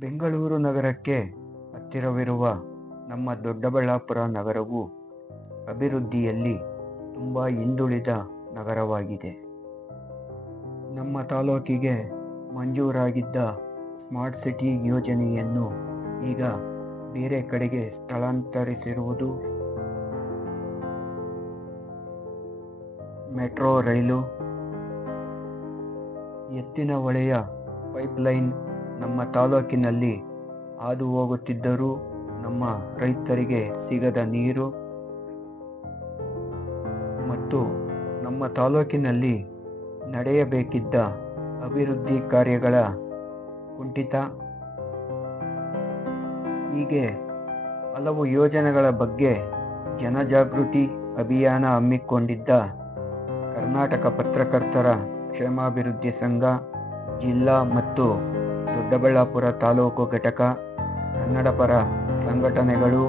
ಬೆಂಗಳೂರು ನಗರಕ್ಕೆ ಹತ್ತಿರವಿರುವ ನಮ್ಮ ದೊಡ್ಡಬಳ್ಳಾಪುರ ನಗರವು ಅಭಿವೃದ್ಧಿಯಲ್ಲಿ ತುಂಬ ಹಿಂದುಳಿದ ನಗರವಾಗಿದೆ. ನಮ್ಮ ತಾಲೂಕಿಗೆ ಮಂಜೂರಾಗಿದ್ದ ಸ್ಮಾರ್ಟ್ ಸಿಟಿ ಯೋಜನೆಯನ್ನು ಈಗ ಬೇರೆ ಕಡೆಗೆ ಸ್ಥಳಾಂತರಿಸಿರುವುದು ಮೆಟ್ರೋ ರೈಲು ಎತ್ತಿನ ಹೊಳೆಯ ಪೈಪ್ಲೈನ್ ನಮ್ಮ ತಾಲೂಕಿನಲ್ಲಿ ಹಾದು ಹೋಗುತ್ತಿದ್ದರೂ ನಮ್ಮ ರೈತರಿಗೆ ಸಿಗದ ನೀರು ಮತ್ತು ನಮ್ಮ ತಾಲೂಕಿನಲ್ಲಿ ನಡೆಯಬೇಕಿದ್ದ ಅಭಿವೃದ್ಧಿ ಕಾರ್ಯಗಳ ಕುಂಠಿತ. ಹೀಗೆ ಹಲವು ಯೋಜನೆಗಳ ಬಗ್ಗೆ ಜನಜಾಗೃತಿ ಅಭಿಯಾನ ಹಮ್ಮಿಕೊಂಡಿದ್ದ ಕರ್ನಾಟಕ ಪತ್ರಕರ್ತರ ಕ್ಷೇಮಾಭಿವೃದ್ಧಿ ಸಂಘ, ಜಿಲ್ಲಾ ಮತ್ತು ದೊಡ್ಡಬಳ್ಳಾಪುರ ತಾಲೂಕು ಘಟಕ, ಕನ್ನಡಪರ ಸಂಘಟನೆಗಳು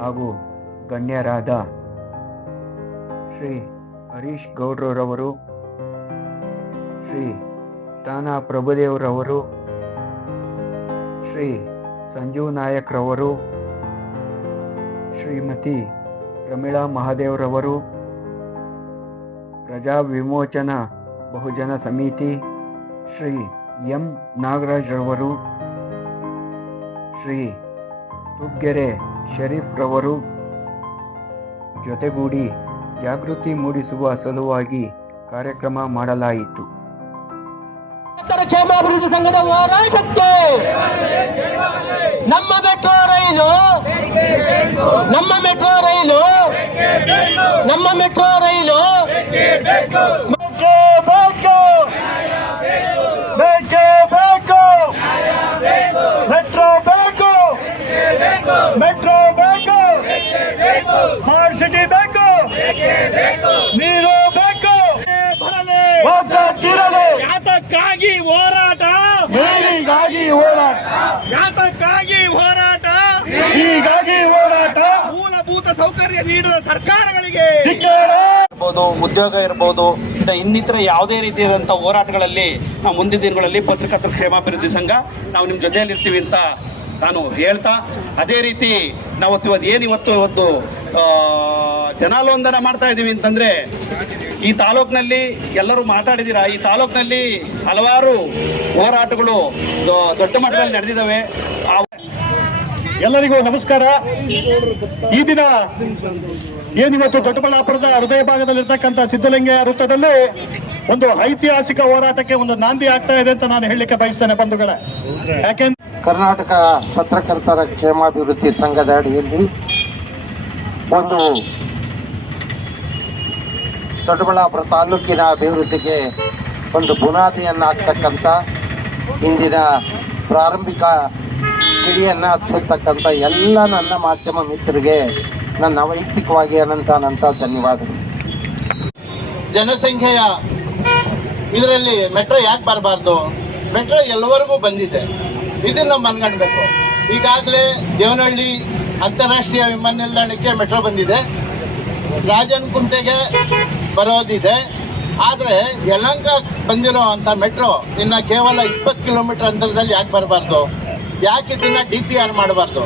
ಹಾಗೂ ಗಣ್ಯರಾದ ಶ್ರೀ ಹರೀಶ್ ಗೌಡ್ರವರು ಶ್ರೀ ತಾನಾ ಪ್ರಭುದೇವ್ರವರು, ಶ್ರೀ ಸಂಜೀವ್ ನಾಯಕ್ರವರು, ಶ್ರೀಮತಿ ಪ್ರಮೀಳಾ ಮಹಾದೇವ್ರವರು ಪ್ರಜಾ ವಿಮೋಚನಾ ಬಹುಜನ ಸಮಿತಿ, ಶ್ರೀ ಎಂ ನಾಗರಾಜ್ರವರು ಶ್ರೀ ತುಗ್ಗೆರೆ ಶರೀಫ್ ರವರು ಜೊತೆಗೂಡಿ ಜಾಗೃತಿ ಮೂಡಿಸುವ ಸಲುವಾಗಿ ಕಾರ್ಯಕ್ರಮ ಮಾಡಲಾಯಿತು. ಕ್ಷೇಮಾಭಿವೃದ್ಧಿ ಸಂಘದ ಹೋರಾಟಕ್ಕೆ ನಮ್ಮ ಮೆಟ್ರೋ ರೈಲು, ನಮ್ಮ ಮೆಟ್ರೋ ರೈಲು, ನಮ್ಮ ಮೆಟ್ರೋ ರೈಲು ಮೆಟ್ರೋ ಬೇಕು ಬೇಕೇ ಬೇಕು ಮೆಟ್ರೋ ಬೇಕು ಮೆಟ್ರೋ ಬೇಕು ಸ್ಮಾರ್ಟ್ ಸಿಟಿ ಬೇಕು ನೀರು ಬೇಕು ತೀರಲಿ ಯಾತಕ್ಕಾಗಿ ಹೋರಾಟ? ಮೇಲಿಗಾಗಿ ಹೋರಾಟ. ಯಾತಕ್ಕಾಗಿ ಹೋರಾಟ? ಹೀಗಾಗಿ ಹೋರಾಟ. ಮೂಲಭೂತ ಸೌಕರ್ಯ ನೀಡುವ ಸರ್ಕಾರಗಳಿಗೆ. ಇರ್ಬೋದು ಉದ್ಯೋಗ ಇರ್ಬೋದು ಇನ್ನಿತರ ಯಾವುದೇ ರೀತಿಯಾದಂಥ ಹೋರಾಟಗಳಲ್ಲಿ ನಾವು ಮುಂದಿನ ದಿನಗಳಲ್ಲಿ ಪತ್ರಕರ್ತರ ಕ್ಷೇಮಾಭಿವೃದ್ಧಿ ಸಂಘ ನಾವು ನಿಮ್ಮ ಜೊತೆಯಲ್ಲಿ ಇರ್ತೀವಿ ಅಂತ ನಾನು ಹೇಳ್ತಾ ಅದೇ ರೀತಿ ನಾವು ಇವತ್ತು ಏನು ಇವತ್ತು ಇವತ್ತು ಆ, ಜನಾಲೋಂದನ ಮಾಡ್ತಾ ಇದ್ದೀವಿ ಅಂತಂದ್ರೆ, ಈ ತಾಲೂಕಿನಲ್ಲಿ ಎಲ್ಲರೂ ಮಾತಾಡಿದ್ದೀರಾ? ಈ ತಾಲೂಕಿನಲ್ಲಿ ಹಲವಾರು ಹೋರಾಟಗಳು ದೊಡ್ಡ ಮಟ್ಟದಲ್ಲಿ ನಡೆದಿದ್ದಾವೆ. ಎಲ್ಲರಿಗೂ ನಮಸ್ಕಾರ. ಈ ದಿನ ಏನಿವತ್ತು ದೊಡ್ಡಬಳ್ಳಾಪುರದ ಹೃದಯ ಭಾಗದಲ್ಲಿರ್ತಕ್ಕಂಥ ಸಿದ್ಧಲಿಂಗೆಯ ವೃತ್ತದಲ್ಲಿ ಒಂದು ಐತಿಹಾಸಿಕ ಹೋರಾಟಕ್ಕೆ ಒಂದು ನಾಂದಿ ಆಗ್ತಾ ಇದೆ ಅಂತ ನಾನು ಹೇಳಲಿಕ್ಕೆ ಬಯಸ್ತೇನೆ ಬಂಧುಗಳೇ. ಯಾಕೆಂದ್ರೆ ಕರ್ನಾಟಕ ಪತ್ರಕರ್ತರ ಕ್ಷೇಮಾಭಿವೃದ್ಧಿ ಸಂಘದ ಅಡಿಯಲ್ಲಿ ಒಂದು ದೊಡ್ಡಬಳ್ಳಾಪುರ ತಾಲೂಕಿನ ಅಭಿವೃದ್ಧಿಗೆ ಒಂದು ಬುನಾದಿಯನ್ನು ಹಾಕ್ತಕ್ಕಂಥ ಇಂದಿನ ಪ್ರಾರಂಭಿಕ ಕಿಡಿಯನ್ನು ಹಚ್ಚಿರ್ತಕ್ಕಂಥ ಎಲ್ಲ ನನ್ನ ಮಾಧ್ಯಮ ಮಿತ್ರರಿಗೆ ನನ್ನ ವೈಯಕ್ತಿಕವಾಗಿ ಅನಂತ ಅನಂತ ಧನ್ಯವಾದಗಳು. ಜನಸಂಖ್ಯೆಯ ಇದರಲ್ಲಿ ಮೆಟ್ರೋ ಯಾಕೆ ಬರಬಾರ್ದು? ಮೆಟ್ರೋ ಎಲ್ಲವರೆಗೂ ಬಂದಿದೆ. ಇದನ್ನ ಮನ್ಗಣ್ಬೇಕು ಈಗಾಗಲೇ ದೇವನಹಳ್ಳಿ ಅಂತಾರಾಷ್ಟ್ರೀಯ ವಿಮಾನ ನಿಲ್ದಾಣಕ್ಕೆ ಮೆಟ್ರೋ ಬಂದಿದೆ. ರಾಜನ್ ಕುಂಟೆಗೆ ಬರೋದಿದೆ. ಆದರೆ ಯಲಂಕ ಬಂದಿರೋ ಅಂತ ಮೆಟ್ರೋ ಇನ್ನು ಕೇವಲ ಇಪ್ಪತ್ತು ಕಿಲೋಮೀಟರ್ ಅಂತರದಲ್ಲಿ ಯಾಕೆ ಬರಬಾರ್ದು? ಯಾಕೆ ಇದನ್ನ ಡಿ ಪಿ ಆರ್ ಮಾಡಬಾರ್ದು?